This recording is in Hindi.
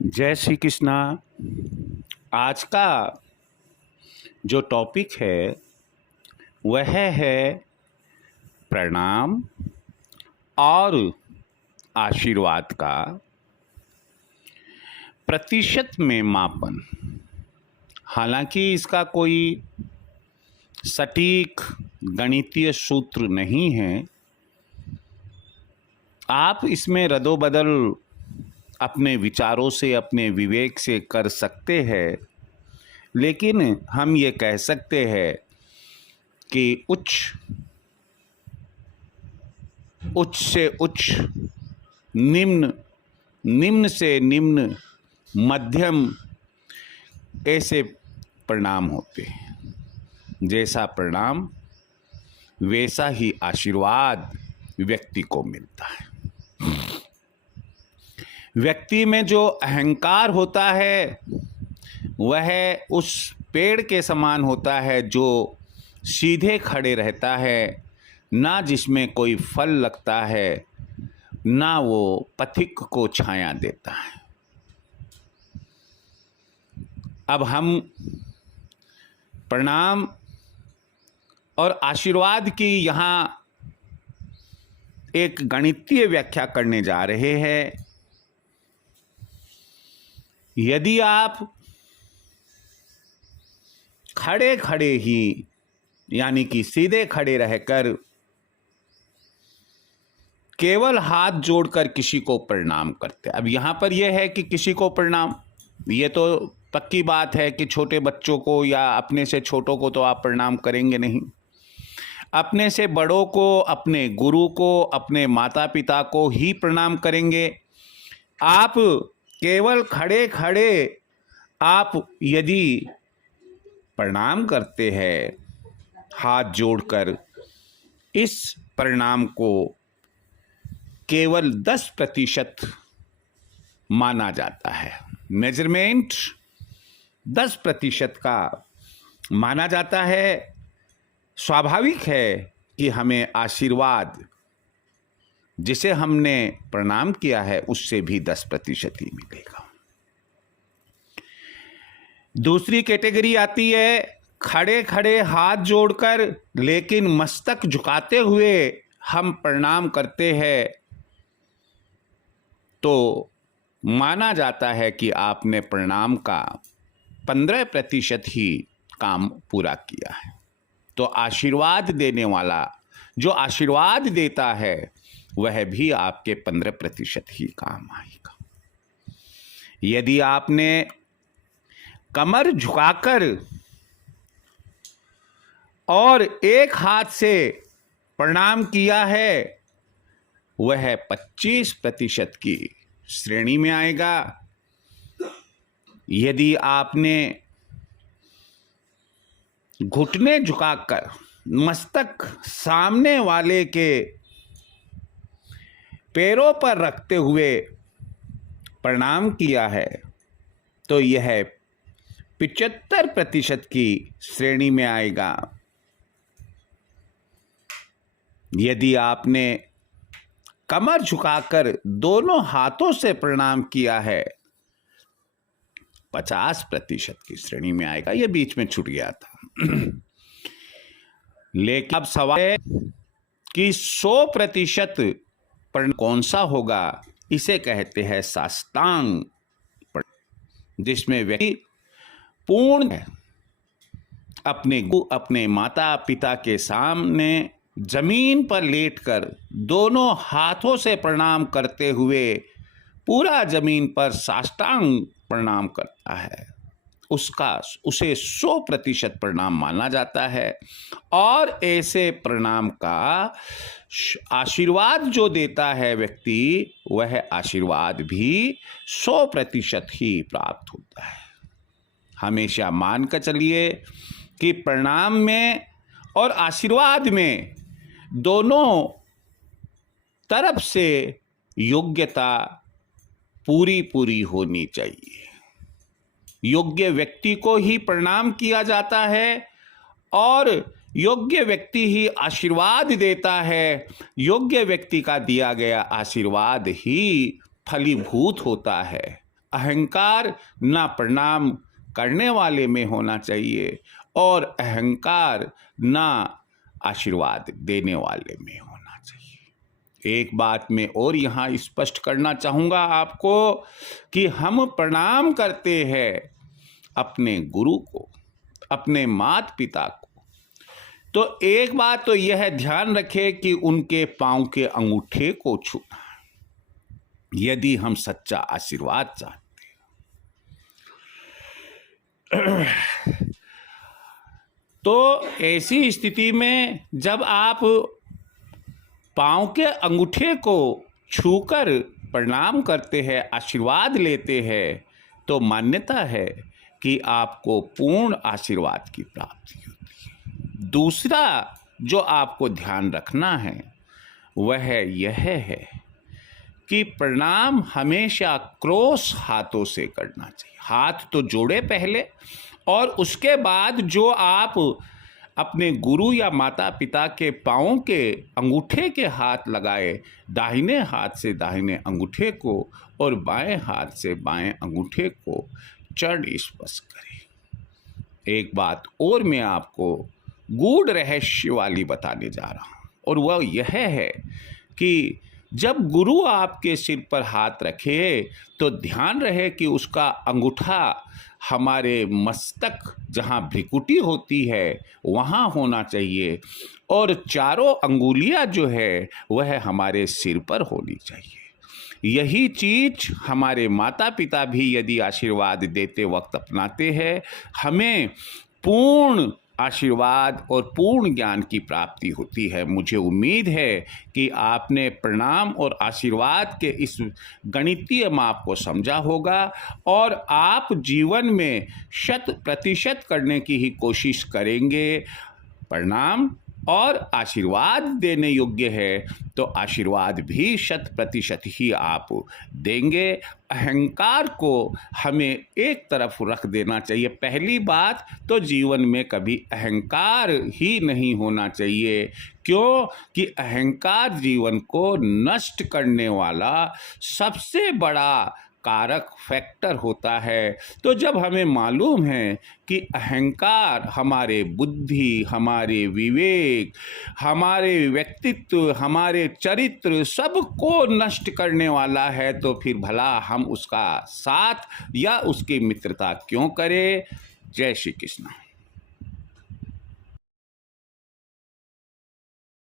जय श्री कृष्णा। आज का जो टॉपिक है वह है प्रणाम और आशीर्वाद का प्रतिशत में मापन। हालांकि इसका कोई सटीक गणितीय सूत्र नहीं है। आप इसमें रदोबदल अपने विचारों से, अपने विवेक से कर सकते हैं, लेकिन हम ये कह सकते हैं कि उच्च से उच्च, निम्न से निम्न, मध्यम, ऐसे परिणाम होते हैं। जैसा परिणाम वैसा ही आशीर्वाद व्यक्ति को मिलता है। व्यक्ति में जो अहंकार होता है वह उस पेड़ के समान होता है जो सीधे खड़े रहता है, ना जिसमें कोई फल लगता है, ना वो पथिक को छाया देता है। अब हम प्रणाम और आशीर्वाद की यहाँ एक गणितीय व्याख्या करने जा रहे हैं। यदि आप खड़े खड़े ही, यानी कि सीधे खड़े रहकर केवल हाथ जोड़कर किसी को प्रणाम करते, अब यहाँ पर यह है कि किसी को प्रणाम, ये तो पक्की बात है कि छोटे बच्चों को या अपने से छोटों को तो आप प्रणाम करेंगे नहीं। अपने से बड़ों को, अपने गुरु को, अपने माता पिता को ही प्रणाम करेंगे। आप केवल खड़े खड़े आप यदि प्रणाम करते हैं हाथ जोड़कर, इस परिणाम को केवल 10% माना जाता है। मेजरमेंट 10% का माना जाता है। स्वाभाविक है कि हमें आशीर्वाद जिसे हमने प्रणाम किया है उससे भी 10% ही मिलेगा। दूसरी कैटेगरी आती है खड़े खड़े हाथ जोड़कर लेकिन मस्तक झुकाते हुए हम प्रणाम करते हैं, तो माना जाता है कि आपने प्रणाम का 15% ही काम पूरा किया है। तो आशीर्वाद देने वाला जो आशीर्वाद देता है वह भी आपके 15% ही काम आएगा। यदि आपने कमर झुकाकर और एक हाथ से प्रणाम किया है, वह 25% की श्रेणी में आएगा। यदि आपने घुटने झुकाकर मस्तक सामने वाले के पैरों पर रखते हुए प्रणाम किया है, तो यह 75% की श्रेणी में आएगा। यदि आपने कमर झुकाकर दोनों हाथों से प्रणाम किया है, 50% की श्रेणी में आएगा। यह बीच में छूट गया था। लेकिन अब सवाल है कि 100% प्रणाम कौन सा होगा? इसे कहते हैं साष्टांग प्रणाम, जिसमें व्यक्ति पूर्ण अपने माता पिता के सामने जमीन पर लेटकर दोनों हाथों से प्रणाम करते हुए पूरा जमीन पर साष्टांग प्रणाम करता है, उसे 100% प्रणाम माना जाता है। और ऐसे प्रणाम का आशीर्वाद जो देता है व्यक्ति, वह आशीर्वाद भी 100% ही प्राप्त होता है। हमेशा मान कर चलिए कि प्रणाम में और आशीर्वाद में दोनों तरफ से योग्यता पूरी होनी चाहिए। योग्य व्यक्ति को ही प्रणाम किया जाता है और योग्य व्यक्ति ही आशीर्वाद देता है। योग्य व्यक्ति का दिया गया आशीर्वाद ही फलीभूत होता है। अहंकार ना प्रणाम करने वाले में होना चाहिए और अहंकार ना आशीर्वाद देने वाले में होना चाहिए। एक बात मैं और यहाँ स्पष्ट करना चाहूँगा आपको कि हम प्रणाम करते हैं अपने गुरु को, अपने माता पिता को, तो एक बात तो यह ध्यान रखें कि उनके पांव के अंगूठे को छूना, यदि हम सच्चा आशीर्वाद चाहते हैं। तो ऐसी स्थिति में जब आप पांव के अंगूठे को छूकर प्रणाम करते हैं, आशीर्वाद लेते हैं, तो मान्यता है कि आपको पूर्ण आशीर्वाद की प्राप्ति होती है। दूसरा जो आपको ध्यान रखना है वह यह है कि प्रणाम हमेशा क्रॉस हाथों से करना चाहिए। हाथ तो जोड़े पहले, और उसके बाद जो आप अपने गुरु या माता पिता के पाँव के अंगूठे के हाथ लगाए, दाहिने हाथ से दाहिने अंगूठे को और बाएं हाथ से बाएं अंगूठे को चरण स्पर्श करें। एक बात और मैं आपको गूढ़ रहस्य वाली बताने जा रहा हूँ, और वह यह है कि जब गुरु आपके सिर पर हाथ रखे तो ध्यान रहे कि उसका अंगूठा हमारे मस्तक, जहाँ भ्रिकुटी होती है, वहाँ होना चाहिए, और चारों अंगुलियाँ जो है वह हमारे सिर पर होनी चाहिए। यही चीज हमारे माता पिता भी यदि आशीर्वाद देते वक्त अपनाते हैं, हमें पूर्ण आशीर्वाद और पूर्ण ज्ञान की प्राप्ति होती है। मुझे उम्मीद है कि आपने प्रणाम और आशीर्वाद के इस गणितीय माप को समझा होगा और आप जीवन में 100% करने की ही कोशिश करेंगे। प्रणाम और आशीर्वाद देने योग्य है तो आशीर्वाद भी 100% ही आप देंगे। अहंकार को हमें एक तरफ रख देना चाहिए। पहली बात तो जीवन में कभी अहंकार ही नहीं होना चाहिए, क्यों कि अहंकार जीवन को नष्ट करने वाला सबसे बड़ा कारक फैक्टर होता है। तो जब हमें मालूम है कि अहंकार हमारे बुद्धि, हमारे विवेक, हमारे व्यक्तित्व, हमारे चरित्र सबको नष्ट करने वाला है, तो फिर भला हम उसका साथ या उसकी मित्रता क्यों करें। जय श्री कृष्ण।